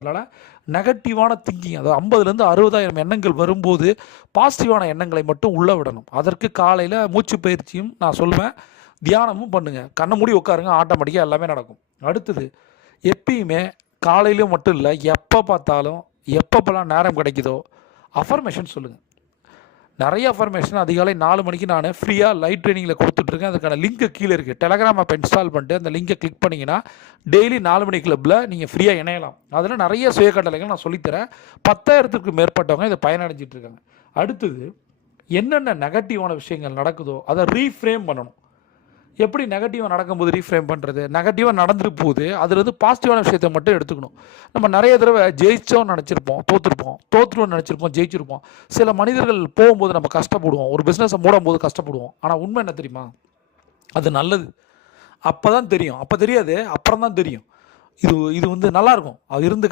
அதனால் நெகட்டிவான திங்கிங், அதாவது 50லேருந்து 60,000 எண்ணங்கள் வரும்போது பாசிட்டிவான எண்ணங்களை மட்டும் உள்ளே விடணும். அதற்கு காலையில் மூச்சு பயிற்சியும் நான் சொல்லுவேன், தியானமும் பண்ணுங்கள். கண்ணை மூடி உட்காருங்க, ஆட்டோமேட்டிக்காக எல்லாமே நடக்கும். அடுத்தது, எப்பயுமே காலையிலும் மட்டும் இல்லை, எப்போ பார்த்தாலும் எப்பப்பெல்லாம் நேரம் கிடைக்குதோ அஃபர்மேஷன் சொல்லுங்கள். நிறைய அஃபர்மேஷன் அதிகாலை 4 மணிக்கு நான் ஃப்ரீயாக லைவ் ட்ரைனிங்கில் கொடுத்துட்ருக்கேன். அதுக்கான லிங்க்கு கீழே இருக்குது. டெலகிராம் ஆப் இன்ஸ்டால் பண்ணிட்டு அந்த லிங்கை கிளிக் பண்ணிங்கன்னா டெய்லி 4 மணி கிளப்பில் நீங்கள் ஃப்ரீயாக இணையலாம். அதில் நிறைய சுயக்கட்டளைகள் நான் சொல்லித்தரேன். 10,000த்துக்கு மேற்பட்டவங்க இதை பயனடைஞ்சிட்டு இருக்காங்க. அடுத்தது, என்னென்ன நெகட்டிவான விஷயங்கள் நடக்குதோ அதை ரீஃப்ரேம் பண்ணணும். எப்படி நெகட்டிவாக நடக்கும்போது ரீஃப்ரேம் பண்ணுறது? நெகட்டிவாக நடந்துட்டு போகுது, அதில் வந்து பாசிட்டிவான விஷயத்தை மட்டும் எடுத்துக்கணும். நம்ம நிறைய தடவை ஜெயிச்சோன்னு நினச்சிருப்போம், தோற்றுருவோம்னு நினச்சிருப்போம், ஜெயிச்சிருப்போம். சில மனிதர்கள் போகும்போது நம்ம கஷ்டப்படுவோம், ஒரு பிஸ்னஸை மூடும்போது கஷ்டப்படுவோம். ஆனால் உண்மை என்ன தெரியுமா? அது நல்லது. அப்போ தான் தெரியும். அப்போ தெரியாது, அப்புறம் தான் தெரியும். இது வந்து நல்லாயிருக்கும். அது இருந்து